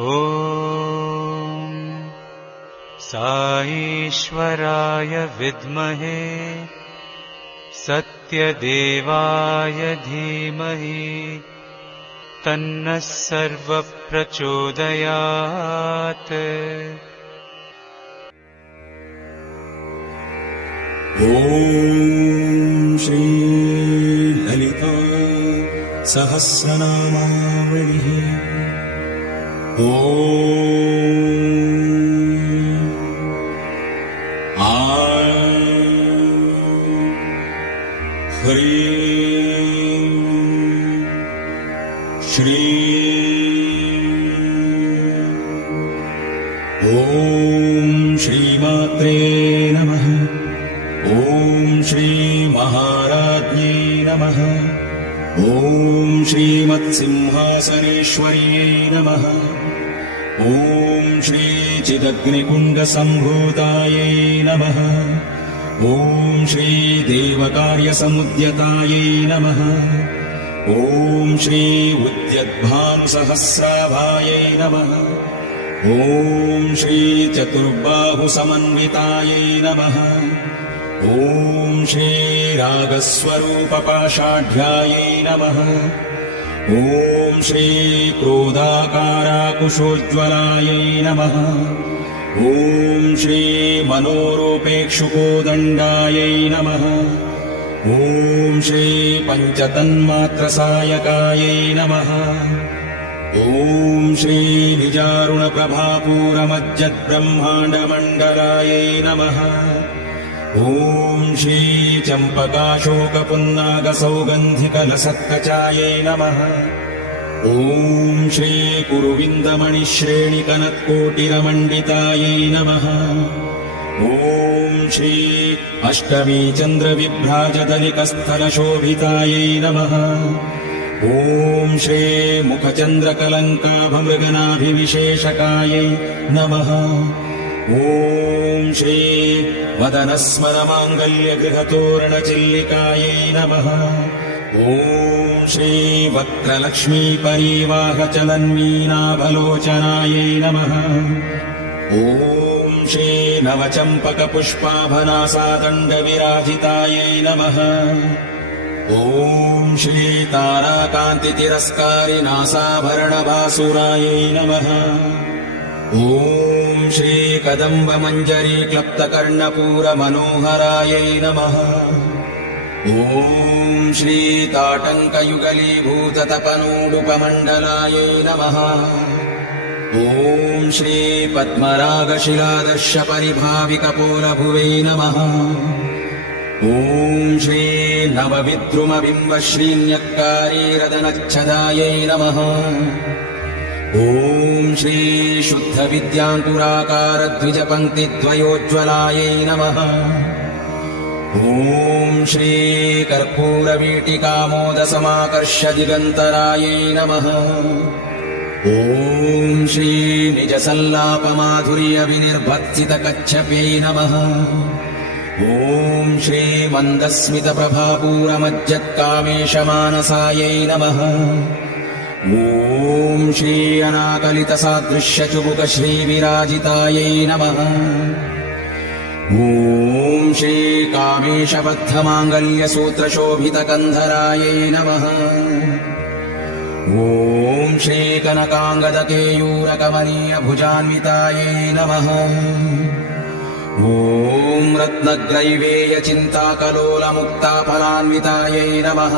ॐ साईश्वराय विद्महे सत्यदेवाय धीमहि तन्नः सर्वः प्रचोदयात्। ॐ श्री ललिता सहस्रनामावलिः। ॐ ह्रीं श्रीं ॐ श्रीमात्रे नमः। ॐ श्रीमहाराज्ञे नमः। ॐ श्रीमत्सिंहासनेश्वर्यै नमः। ॐ श्रीचिदग्निकुण्डसम्भूतायै नमः। ॐ श्रीदेवकार्यसमुद्यतायै नमः। ॐ श्री उद्यद्भानुसहस्राभायै नमः। ॐ श्रीचतुर्बाहुसमन्वितायै नमः। ॐ श्रीरागस्वरूपपाषाढ्यायै नमः। ॐ श्रीक्रोधाकाराकुशोज्ज्वलायै नमः। ॐ श्रीमनोरूपेक्षुकोदण्डायै नमः। ॐ श्रीपञ्चतन्मात्रसायकायै नमः। ॐ श्रीनिजारुणप्रभापूरमज्जद्ब्रह्माण्डमण्डलायै नमः। ॐ श्रीचम्पकाशोकपुन्नागसौगन्धिकलसत्कचायै नमः। ॐ श्रीकुरुविन्दमणिश्रेणिकनत्कोटिरमण्डितायै नमः। ॐ श्री अष्टमीचन्द्रविभ्राजदलिकस्थलशोभितायै नमः। ॐ श्री मुखचन्द्रकलङ्काभमृगनाभिविशेषकायै नमः। ॐ श्री वदनस्मरमाङ्गल्यगृहतोरणचिल्लिकायै नमः। ॐ श्री वक्त्रलक्ष्मीपरीवाहचलन्मीनाभलोचनायै नमः। ॐ श्री नवचम्पकपुष्पाभनासादण्डविराजितायै नमः। ॐ श्री ताराकान्तितिरस्कारिनासाभरणभासुरायै नमः। ॐ श्री कदम्बमञ्जरीक्लप्तकर्णपूरमनोहरायै नमः। ॐ श्री ताटङ्कयुगलीभूततपनोडुपमण्डलायै नमः। ॐ श्री पद्मरागशिलादर्शपरिभाविकपोलभुवै नमः। ॐ श्री नवविद्रुमबिम्बश्रीन्यक्कारीरदनच्छदायै नमः। ॐ श्री शुद्धविद्याङ्कुराकारद्विजपङ्क्तिद्वयोज्ज्वलायै नमः। ॐ श्री कर्पूरवीटिकामोदसमाकर्ष्य दिगन्तरायै नमः। ॐ श्री निजसल्लापमाधुर्यविनिर्भर्त्सितकच्छपै नमः। ॐ श्री मन्दस्मितप्रभापूरमज्जत्कामेशमानसायै नमः। ॐ श्री अनाकलितसादृश्यचुबुकश्रीविराजितायै नमः। ॐ श्री कामेशबद्धमाङ्गल्यसूत्रशोभितकन्धरायै नमः। ॐ श्री कनकाङ्गदकेयूरकमनीयभुजान्वितायै नमः। ॐ रत्नग्रैवेयचिन्ताकलोलमुक्ताफलान्वितायै नमः।